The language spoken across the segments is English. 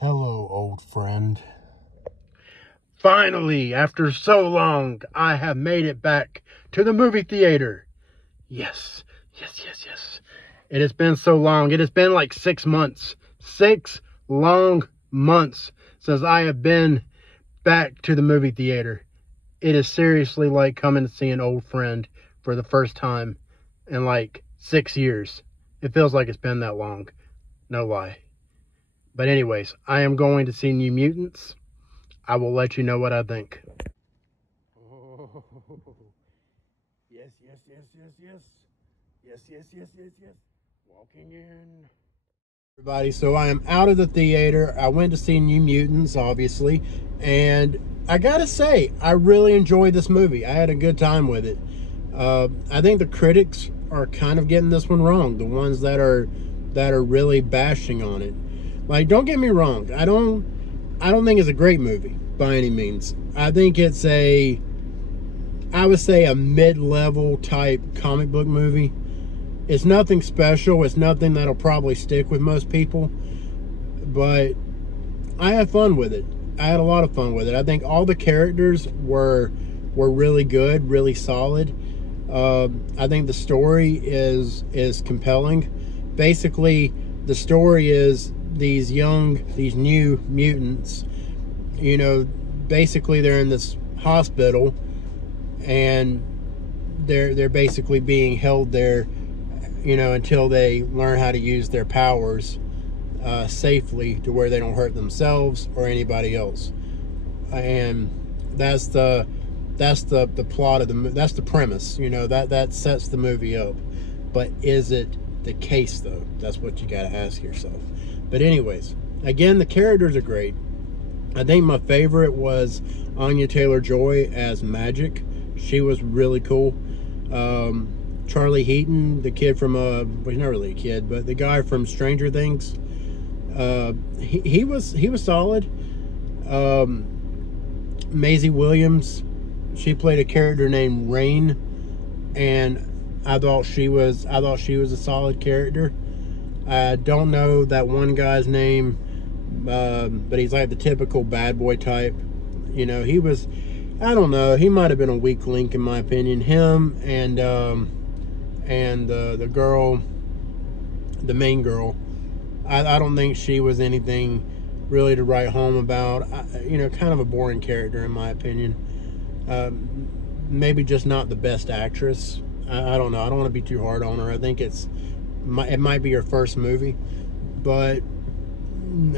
Hello, old friend. Finally, after so long, I have made it back to the movie theater. Yes. It has been so long. It has been like 6 months. 6 long months since I have been back to the movie theater. It is seriously like coming to see an old friend for the first time in like 6 years. It feels like it's been that long. No lie. But anyways, I am going to see New Mutants. I will let you know what I think. Oh, yes. Yes. Walking in. Everybody, so I am out of the theater. I went to see New Mutants, obviously, and I gotta say, I really enjoyed this movie. I had a good time with it. I think the critics are kind of getting this one wrong. The ones that are really bashing on it. Like, don't get me wrong. I don't think it's a great movie by any means. I think it's I would say a mid-level type comic book movie. It's nothing special. It's nothing that'll probably stick with most people. But I had fun with it. I had a lot of fun with it. I think all the characters were really good, really solid. I think the story is compelling. Basically, the story is these new mutants. You know, basically they're in this hospital, and they're basically being held there, you know, until they learn how to use their powers safely to where they don't hurt themselves or anybody else. And that's the plot of that's the premise, you know, that sets the movie up. But is it the case though? That's what you got to ask yourself. But anyways, again, the characters are great. I think my favorite was Anya Taylor-Joy as Magic. She was really cool. Charlie Heaton, the kid from well, he's not really a kid, but the guy from Stranger Things, he was solid. Maisie Williams, she played a character named Rain, and I thought she was a solid character. I don't know that one guy's name, but he's like the typical bad boy type. You know, he was, I don't know, he might have been a weak link in my opinion. Him and the girl, the main girl, I don't think she was anything really to write home about. You know, kind of a boring character in my opinion. Maybe just not the best actress. I don't know. I don't want to be too hard on her. I think it might be her first movie, but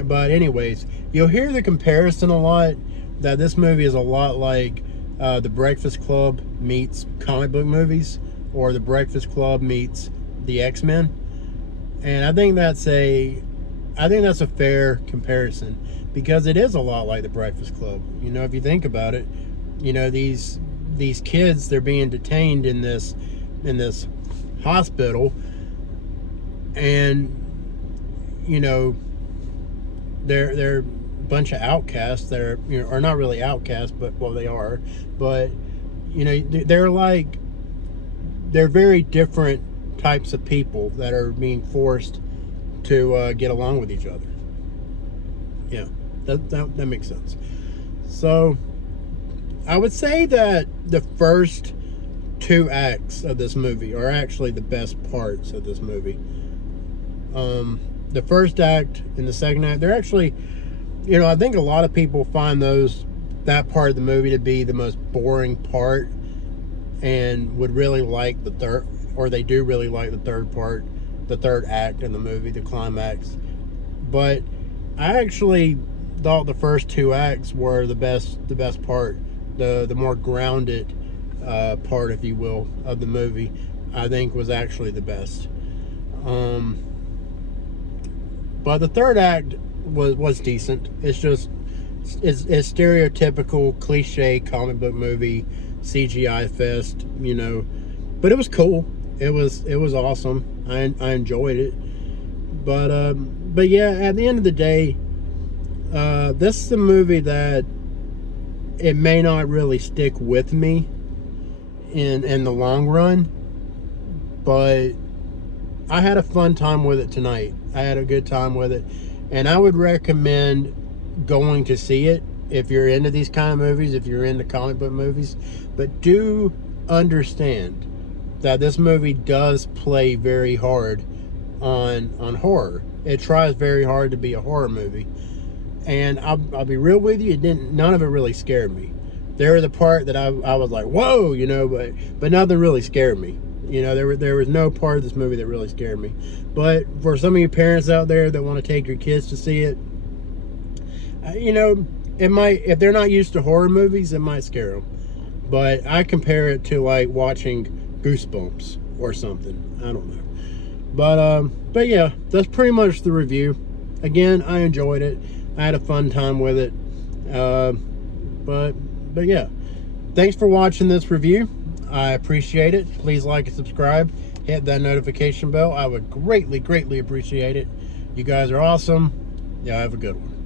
anyways, you'll hear the comparison a lot, that this movie is a lot like The Breakfast Club meets comic book movies, or The Breakfast Club meets the X-Men. And I think that's a fair comparison, because it is a lot like The Breakfast Club. You know, if you think about it, you know, these kids, they're being detained in this hospital, and you know, they're a bunch of outcasts that are, you know, are not really outcasts, but well, they are, but you know, they're very different types of people that are being forced to get along with each other. Yeah, that makes sense. So I would say that the first 2 acts of this movie are actually the best parts of this movie. The first act and the second act, they're actually, you know, I think a lot of people find that part of the movie to be the most boring part, and would really like the third, or they do really like the third part, the third act in the movie, the climax. But I actually thought the first 2 acts were the best part, the more grounded part, if you will, of the movie. I think was actually the best. But the third act was decent. It's just it's stereotypical cliche comic book movie CGI fest, you know. But it was cool. It was awesome. I enjoyed it. But yeah, at the end of the day, this is a movie that it may not really stick with me in the long run, but I had a fun time with it tonight. I had a good time with it. and I would recommend going to see it if you're into these kind of movies, if you're into comic book movies. But do understand that this movie does play very hard on horror. It tries very hard to be a horror movie, and I'll be real with you, none of it really scared me. There was the part that I was like, whoa, you know, but nothing really scared me. You know, there was no part of this movie that really scared me. But for some of you parents out there that want to take your kids to see it, you know, it might, if they're not used to horror movies, it might scare them. But I compare it to like watching Goosebumps or something. I don't know. But yeah, that's pretty much the review. Again, I enjoyed it. I had a fun time with it. But yeah, thanks for watching this review. I appreciate it. Please like and subscribe. Hit that notification bell. I would greatly, greatly appreciate it. You guys are awesome. Yeah, have a good one.